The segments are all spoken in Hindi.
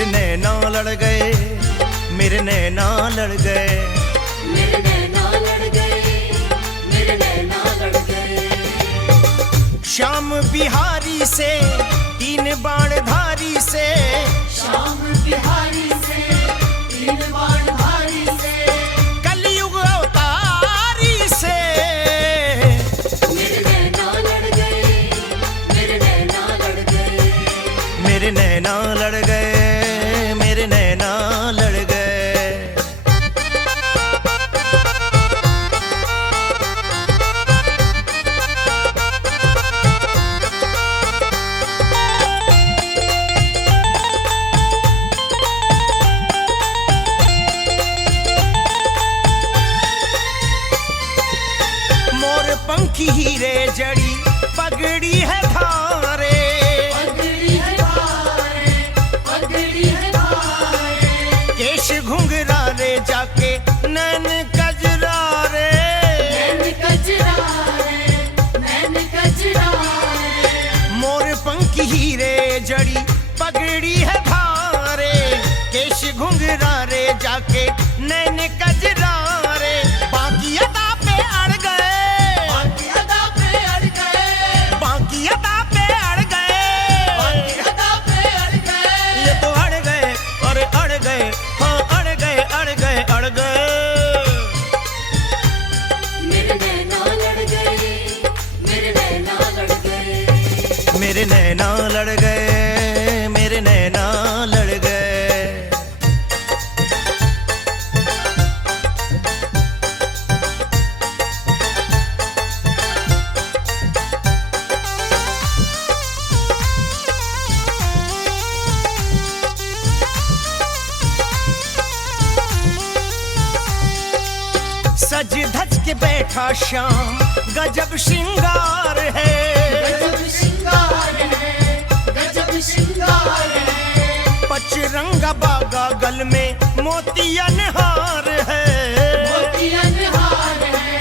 मेरे नैना लड़ गए, मेरे नैना लड़ गए, मेरे नैना लड़ गए, मेरे नैना लड़ गए। श्याम बिहारी से तीन बाण धारी से, श्याम बिहारी से तीन बाण धारी से, कलयुग अवतारी से। मेरे नैना लड़ गए, मेरे नैना लड़ गए, मेरे नैना लड़ गए, मेरे नैना लड़ गए। मोर पंखी हीरे जड़ी पगड़ी है धारे, पगड़ी है धारे, पगड़ी है धारे, केश घुंघरा रे जाके नैन कजरा रे, नैन कजरा रे, नैन कजरा रे। मोर पंखी हीरे जड़ी पगड़ी है धारे, केश घुंघरा रे जाके नैन कजरा रे। बाकी अदा पे अड़ गए, बाकी अदा पे अड़ गए, बाकी अदा पे अड़ गए, बाकी अदा पे अड़ गए। ये तो अड़ गए, अरे अड़ गए, हाँ अड़ गए, अड़ गए, अड़ गए। मेरे नैना लड़ गए, मेरे नैना लड़ गए, मेरे नैना लड़ गए, मेरे नैना लड़ गए। सज धज के बैठा श्याम गजब श्रृंगार है, गजब श्रृंगार है, गजब श्रृंगार है। पचरंगा बागा गल में मोतियन हार है, मोतियन हार है,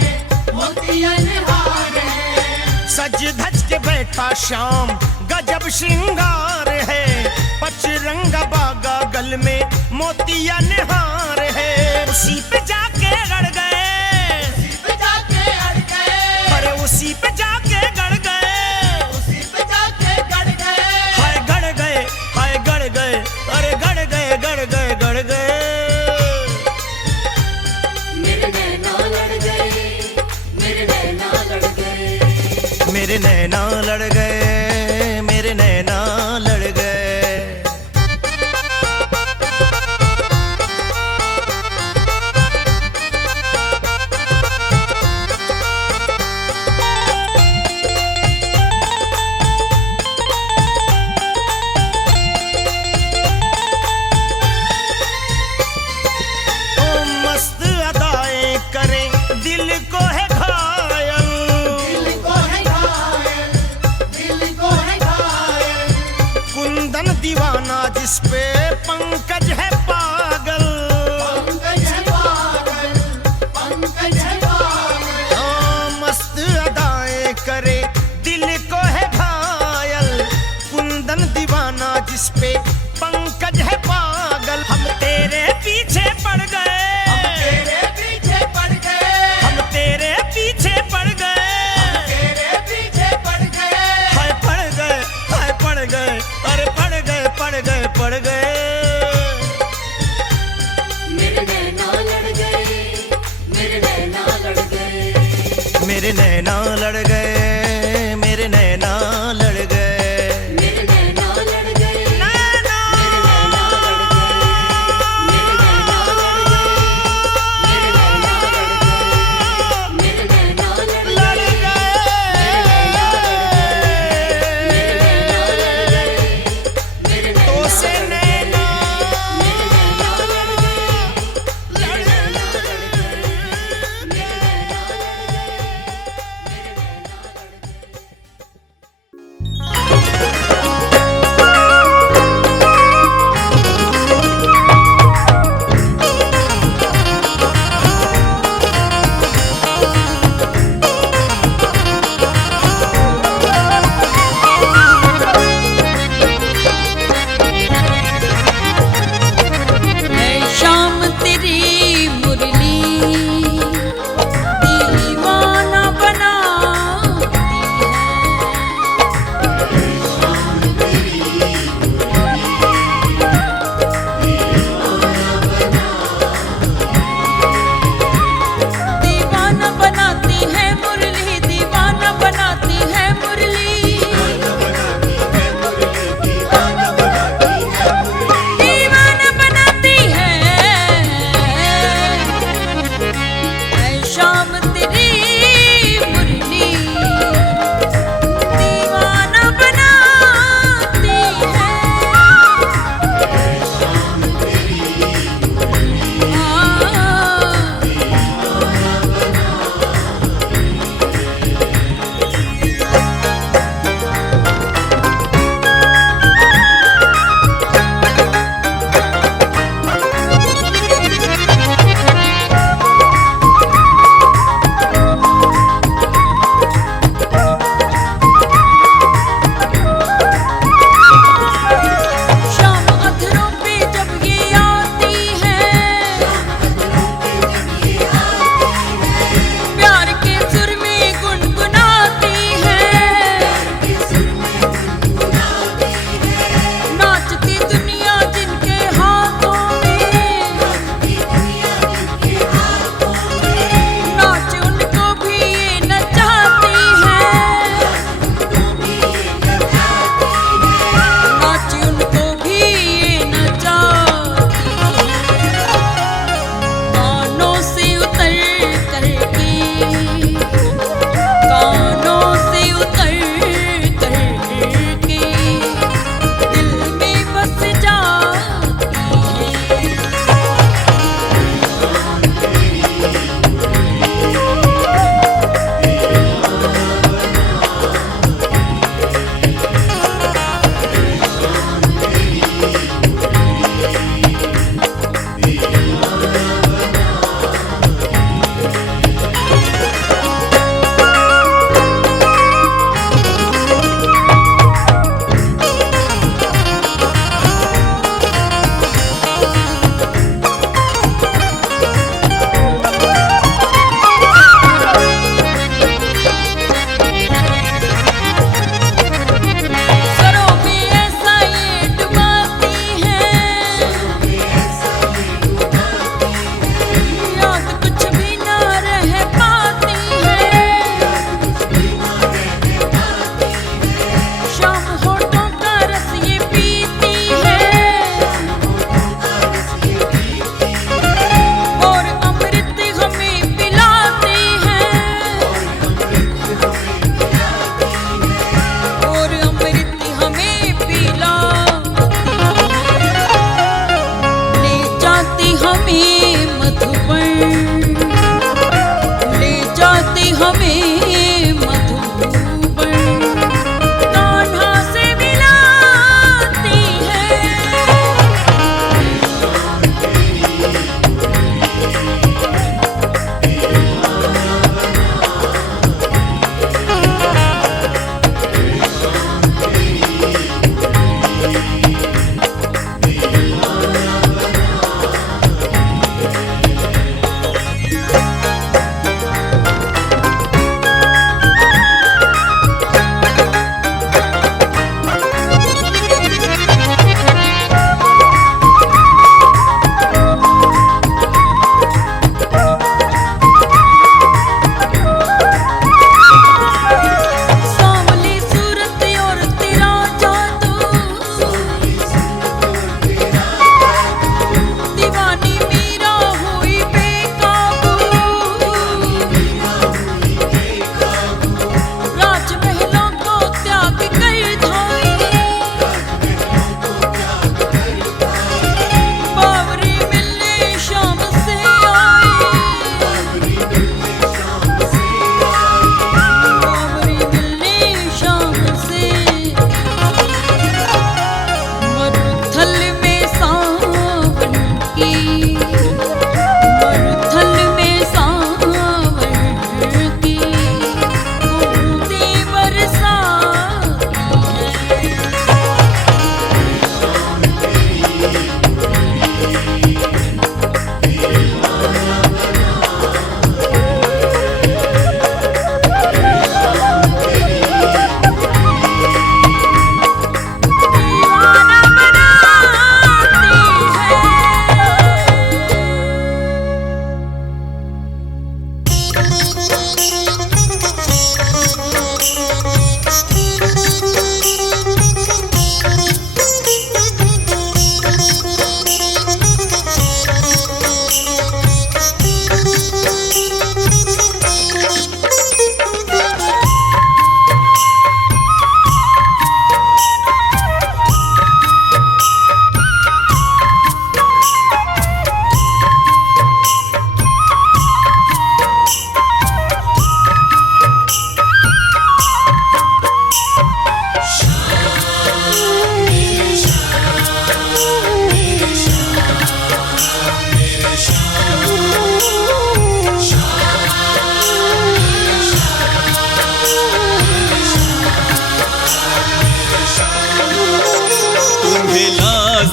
मोतियन हार है। सज धज के बैठा श्याम गजब श्रृंगार है, पचरंगा बागा गल में मोतियन हार है। उसी पे जाके गड़ गए, उसी पे जाके अड़ गए, अरे उसी पे जाके गड़ गए, उसी पे जाके गड़ गए। हाय गड़ गए, हाय गड़ गए, अरे गड़ गए, गड़ गए, गड़ गए। मेरे नैना लड़ गए, मेरे नैना लड़ गए, मेरे नैना लड़ गए, मेरे नैना लड़ गए। ओ मस्त अदाएं करें दिल को है घायल, दिल को है घायल, दिल को है घायल। कुंदन दीवाना जिस पे पंकज है पागल, पंकज है पागल, पंकज है पागल। ओ मस्त अदाएं करे दिल को है घायल, कुंदन दीवाना जिस पे पंकज है पागल। हम तेरे पीछे पड़ गए, तेरे पीछे पड़ गए, हम तेरे पीछे पड़ गए, तेरे पीछे पड़ गए। हाय पड़ गए, हाय पड़ गए, अरे पड़ गए, पड़ गए, पड़ गए। मेरे नैना लड़ गए, मेरे नैना लड़ गए, मेरे नैना लड़ गए, मेरे नैना लड़ गए। मेरे नैना लड़ गए, नैना मेरे नैना लड़ गए, मेरे नैना लड़ गए, मेरे नैना लड़ गए, मेरे नैना लड़ गए, लड़ गए, मेरे नैना तो से नैना मेरे नैना लड़ गए, लड़ मेरे नैना लड़ गए, मेरे नैना लड़ गए, मेरे नैना लड़ गए।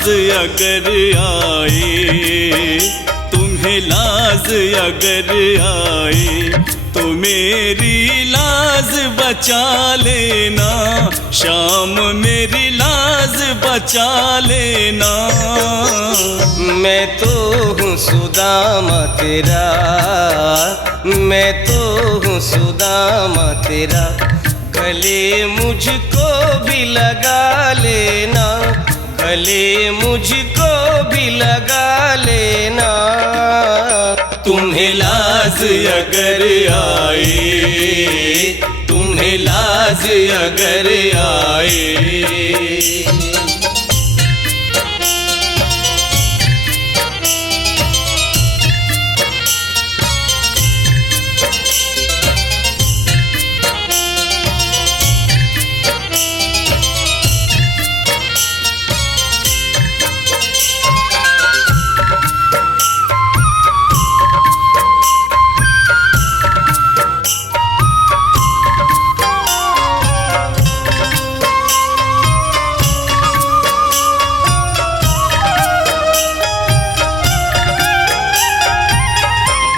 अगर आए, तुम्हें लाज अगर आए, तो मेरी लाज बचा लेना, शाम मेरी लाज बचा लेना। मैं तो हूँ सुदामा तेरा, मैं तो हूँ सुदामा तेरा, गले मुझको भी लगा लेना, गले मुझको भी लगा लेना। तुम्हें लाज अगर आए, तुम्हें लाज अगर आए।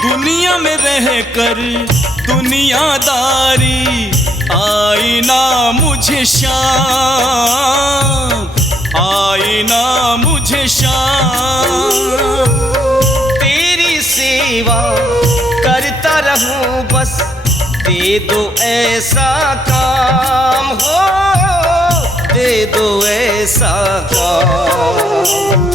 दुनिया में रहकर दुनियादारी आई ना मुझे शाम, आई ना मुझे शाम। तेरी सेवा करता रहूं बस, दे दो ऐसा काम हो, दे दो ऐसा काम।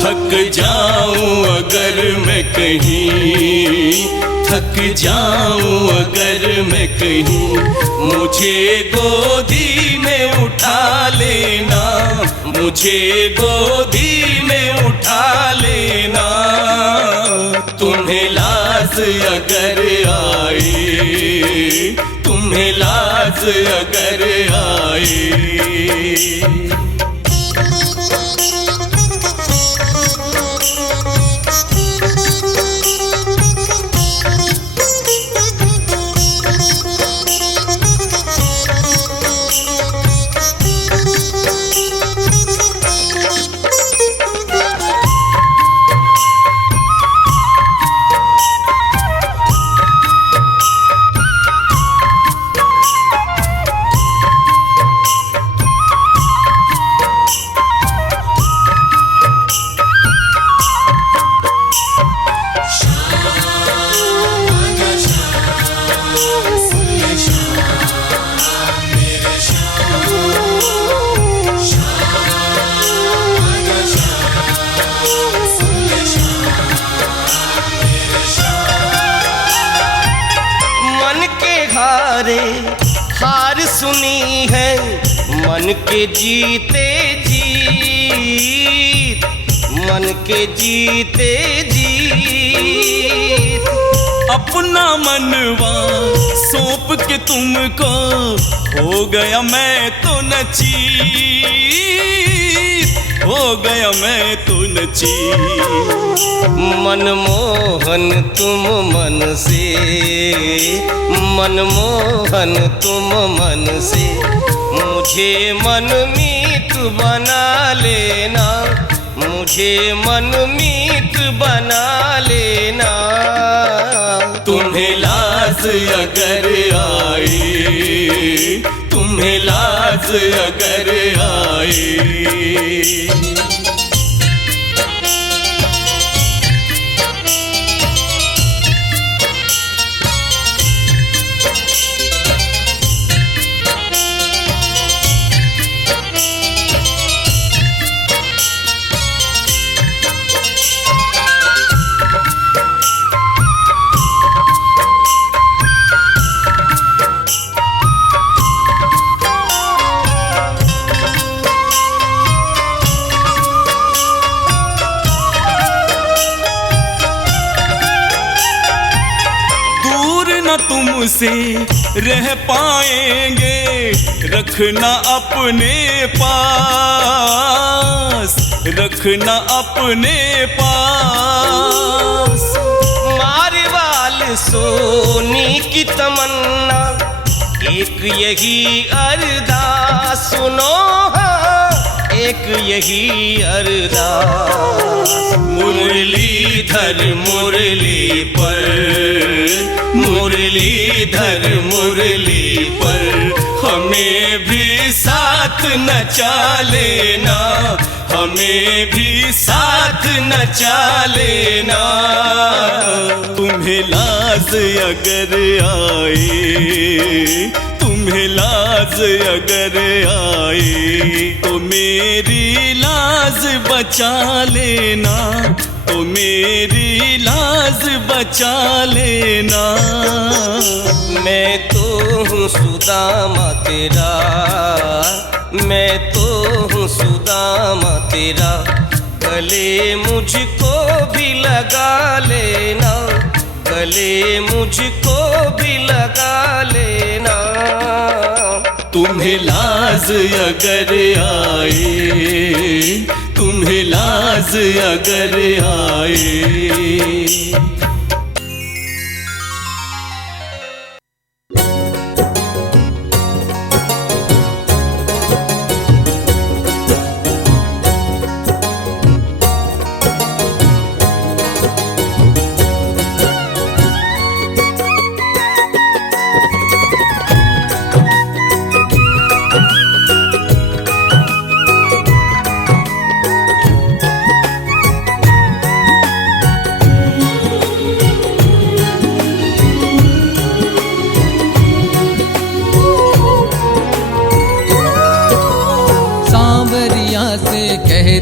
थक जाऊं अगर मैं कहीं, थक जाऊं अगर मैं कहीं, मुझे गोदी में उठा लेना, मुझे गोदी में उठा लेना। तुम्हें लाज अगर आए, तुम्हें लाज अगर आए। हार सुनी है मन के जीते जीत, मन के जीते जीत। अपना मनवा सौंप के तुमको हो गया मैं तो नचीत, हो गया मैं तो नचीत। मनमोहन तुम मन से, मनमोहन तुम मन से, मुझे मनमीत बना लेना, मुझे मनमीत बना लेना। तुम्हें लाज अगर आए, तुम्हें लाज अगर आए। तुमसे रह पाएंगे, रखना अपने पास, रखना अपने पास। मारवाल सोनी की तमन्ना एक यही अरदास सुनो, हाँ एक यही अरदास। मुरलीधर मुरली पर, मुरलीधर मुरली पर, हमें भी साथ नचा लेना, हमें भी साथ नचा लेना। तुम्हें लाज अगर आए, तुम्हें लाज अगर आए, तो मेरी लाज बचा लेना, तो मेरी लाज बचा लेना। मैं तो हूँ सुदामा तेरा, मैं तो हूँ सुदामा तेरा, गले मुझको भी लगा लेना, गले मुझको भी लगा लेना। तुम्हें लाज अगर आए, तुम्हें लाज अगर आए।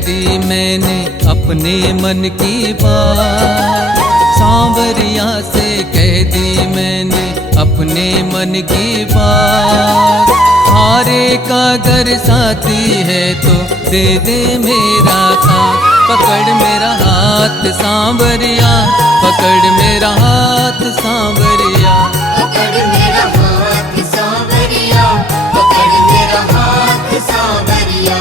दी मैंने अपने मन की बात, सांवरिया से कह दी मैंने अपने मन की बात। हारे का अगर साथी है तो दे दे मेरा साथ, पकड़ मेरा हाथ सांवरिया, पकड़ मेरा हाथ सांवरिया, पकड़ मेरा हाथ सांवरिया, पकड़ मेरा हाथ सांवरिया।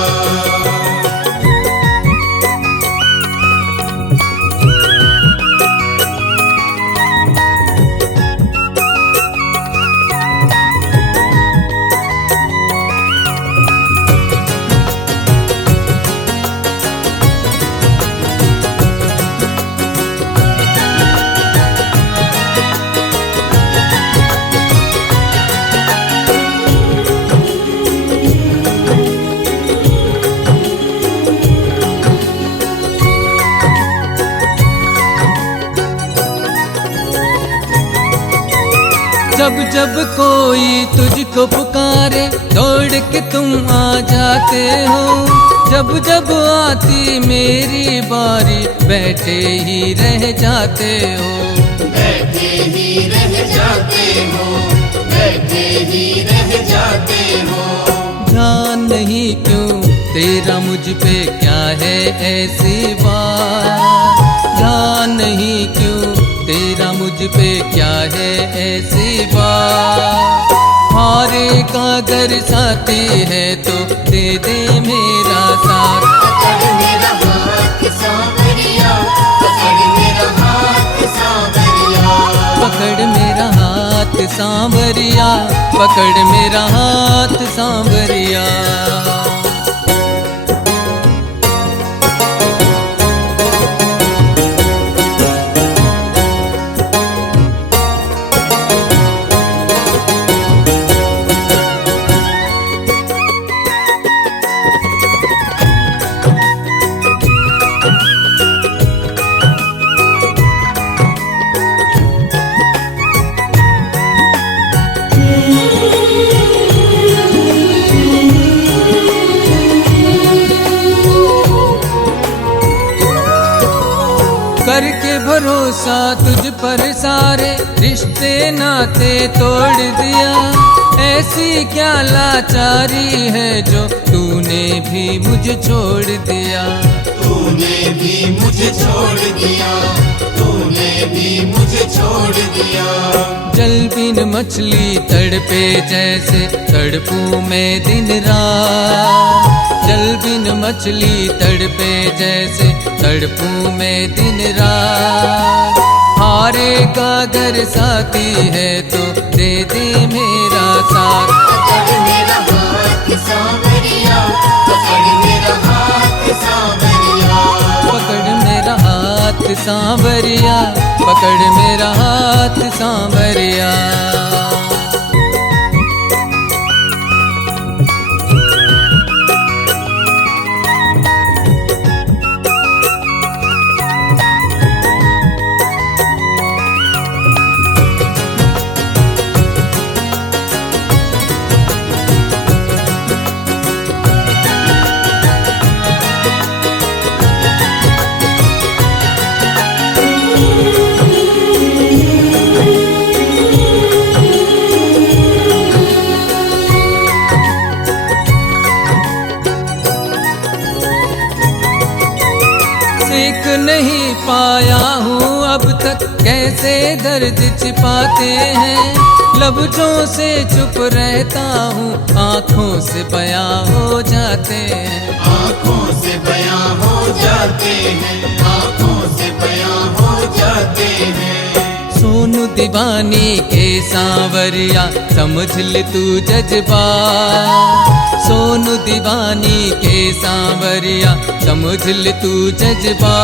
जब जब कोई तुझको पुकारे दौड़ के तुम आ जाते हो, जब जब आती मेरी बारी बैठे ही रह जाते हो, बैठे ही रह जाते हो, बैठे ही रह जाते हो। ध्यान नहीं क्यों तेरा मुझ पे क्या है ऐसी बात, ध्यान नहीं क्यों तेरा मुझ पे क्या है ऐसी बात। हारे का अगर साथी है तो दे दे मेरा साथ, पकड़ मेरा हाथ सांवरिया, पकड़ मेरा हाथ सांवरिया, पकड़ मेरा हाथ सांवरिया, पकड़ मेरा हाथ सांवरिया। करके भरोसा तुझ पर सारे रिश्ते नाते तोड़ दिया, ऐसी क्या लाचारी है जो तूने भी मुझे छोड़ दिया, तूने भी मुझे छोड़ दिया, तूने भी मुझे छोड़ दिया। जल बिन मछली तड़पे जैसे तड़पूं मैं दिन रात, जल बिन मछली तड़पे जैसे तड़पूं मैं दिन रात। हारे का अगर साथी है तो दे दे मेरा साथ, पकड़ मेरा हाथ सांवरिया, पकड़ मेरा हाथ सांवरिया, पकड़ मेरा हाथ सांवरिया। सीख नहीं पाया हूँ अब तक कैसे दर्द छिपाते हैं, लफ्जों से चुप रहता हूँ, आँखों से बयां हो जाते हैं। आँखों से बयां हो जाते हैं, आँखों से बयां हो जाते हैं। सोनू दीवानी के सांवरिया, समझ ले तू जज्बा। सोनू दीवानी के सांवरिया, समझ ले तू जज्बा।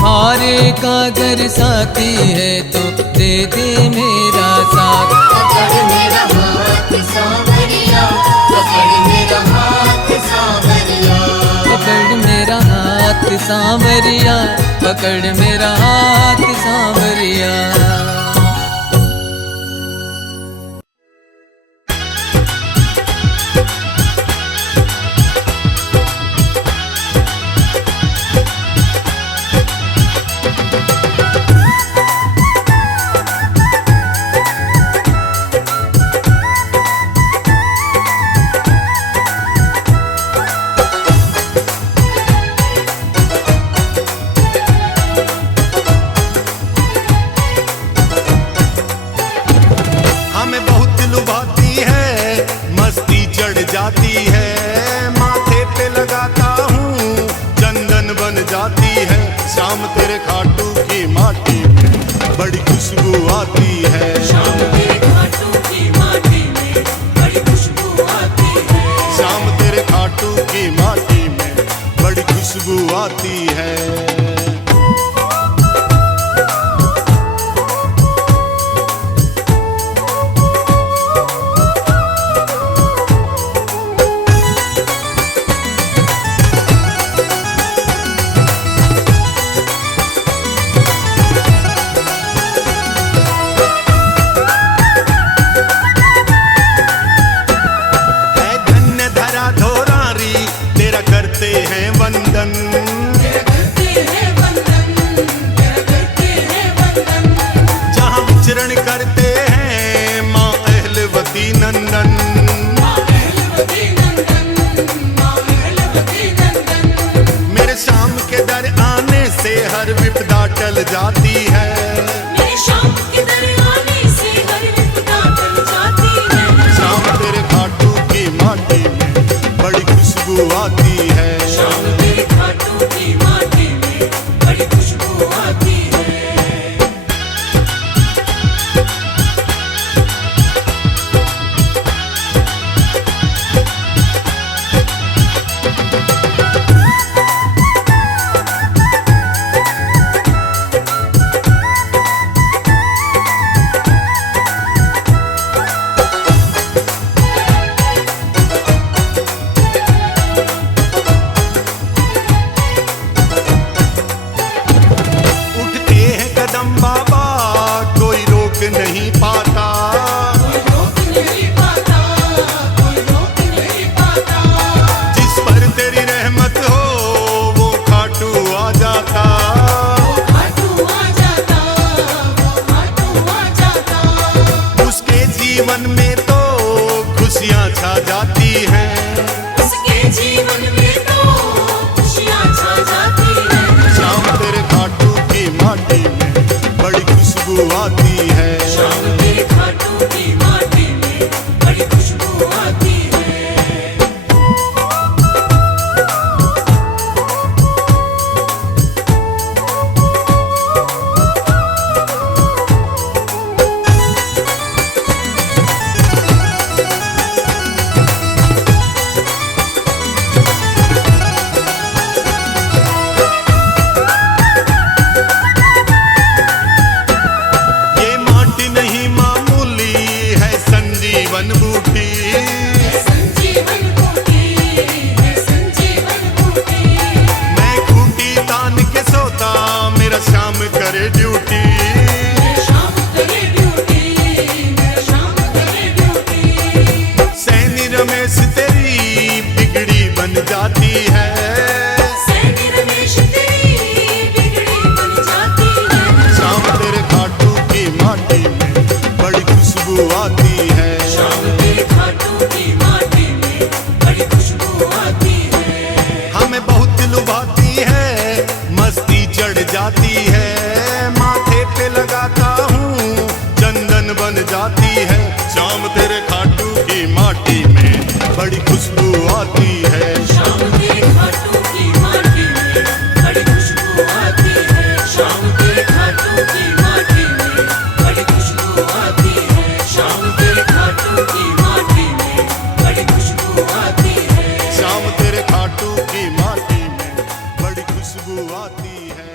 हारे का अगर साथी है तो दे दे मेरा साथ। पकड़ मेरा हाथ सांवरिया, पकड़ मेरा हाथ सांवरिया। पकड़ मेरा हाथ सांवरिया, पकड़ मेरा हाथ सांवरिया। हमें बहुत लुभाती है, मस्ती चढ़ जाती है, माथे पे लगाता हूँ चंदन बन जाती है। शाम तेरे खाटू की माटी में बड़ी खुशबू आती है। शाम तेरे खाटू की माटी में बड़ी खुशबू आती है। शाम तेरे खाटू की माटी में बड़ी खुशबू आती है। है धन्य धरा धोरारी, तेरा करते हैं वंदन। तेरा करते हैं वंदन, तेरा करते हैं वंदन। जहाँ विचरण करते हैं माँ अहलवती नंदन। माँ अहलवती नंदन, माँ अहलवती नंदन। मेरे शाम के दर आने से हर विपदा टल जाती है। मेरे शाम के दर आने से हर विपदा टल जाती है। शाम तेरे खाटू की माटी में बड़ी खुशबू आती है। शाम तेरे खाटू की माटी में बड़ी खुशबू आती है। उठते हैं कदम बाबा, कोई रोक नहीं पाता। कोई रोक नहीं पाता, कोई रोक नहीं पाता। जिस पर तेरी रहमत हो वो खाटू आ जाता। वो खाटू आ जाता, वो खाटू आ जाता। उसके जीवन में तो खुशियाँ छा जाती हैं। उसके जीवन में तो खुशियाँ छा जाती हैं। शाम तेरे खाटू की माटी में बड़ी खुशबू आती है। शाम तेरे खाटू की माटी में बड़ी खुशबू आती है। बन जाती है। सैनी रमेश तेरी बिगड़ी बन जाती है। शाम तेरे खाटू की माटी में बड़ी खुशबू आती है। शाम तेरे खाटू की माटी में बड़ी खुशबू आती है। हमें बहुत लुभाती है, मस्ती चढ़ जाती है। माथे पे लगाता हूँ चंदन बन जाती है। शाम तेरे खाटू की माटी में बड़ी खुशबू आती है। शाम तेरे खाटू की माटी में बड़ी खुशबू आती है। शाम तेरे खाटू की माटी में बड़ी खुशबू आती है। शाम तेरे खाटू की माटी में बड़ी खुशबू आती है। शाम तेरे खाटू की माटी में बड़ी खुशबू आती है।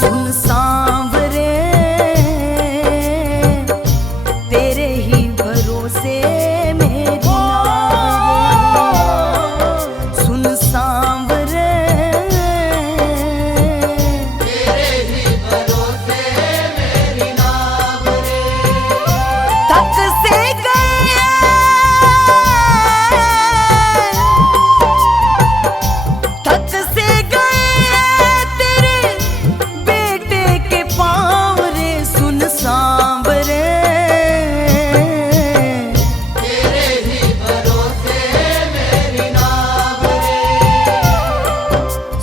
सुन सांवरे तेरे ही भरोसे मेरी नाव। सुन सांवरे तेरे ही भरोसे मेरी नाव। थक से गए थक से गए तेरे बेटे के पाँव रे। सुन सांवरे तेरे ही भरोसे मेरी नाव रे।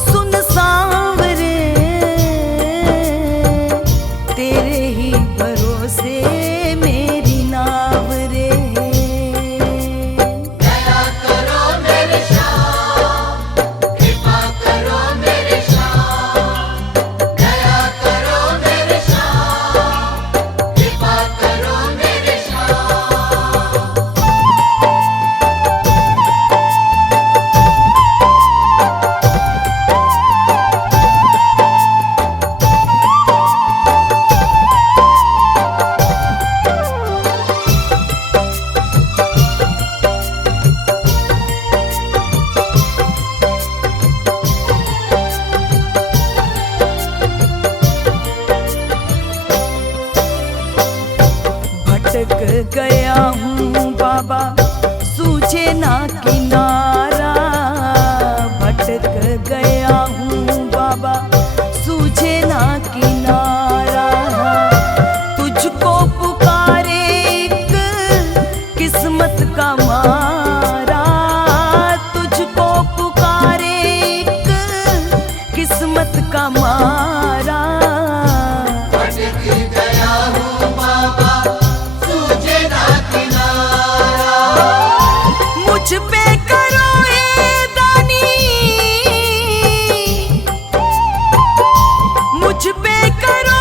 सुन सांवरे तेरे ही भरोसे मेरी नाव रे। दया करो मेरे श्याम, कृपा करो मेरे श्याम। दया करो मेरे श्याम, कृपा करो मेरे श्याम। भटक गया हूँ बाबा सूझे ना किनारा। भटक गया हूँ बाबा सूझे ना किनारा। तुझको पुकारे एक किस्मत का मारा। तुझको पुकारे एक किस्मत का मारा। मुझ पे करो ए दानी, मुझ पे करो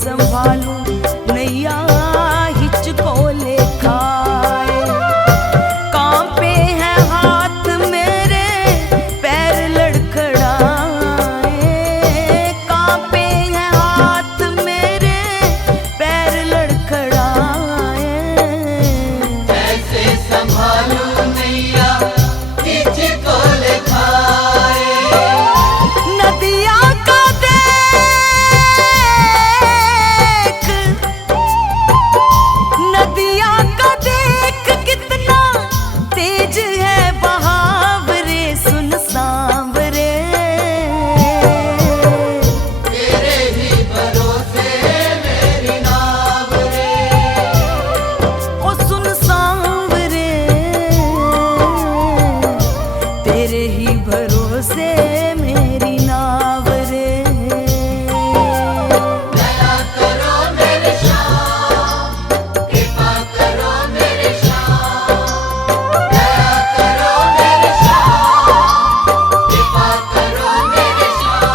संभालूं नैया हिचको ले खाए। कांपे हैं हाथ मेरे पैर लड़खड़ाए, कांपे हैं हाथ मेरे पैर लड़खड़ाए। ऐसे संभालूं नैया हिचको ले खाए। नदिया का देख, नदिया का देख कितना तेज है बहाव रे, सुन सांवरे। तेरे ही भरोसे मेरी नाव रे। ओ सुन सांवरे, तेरे ही भरोसे मेरी नाव रे। दया करो मेरे श्याम, कृपा करो मेरे श्याम। दया करो मेरे श्याम, कृपा करो मेरे श्याम।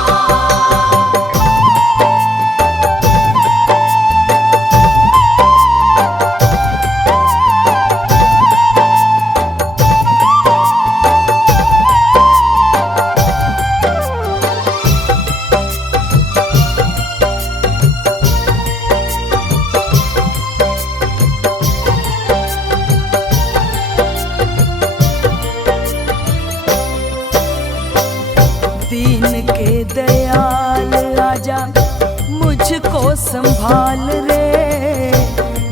दीन के दयाल आजा मुझको संभाल रे,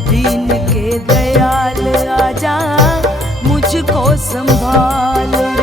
दीन के दयाल आजा मुझको संभाल रे।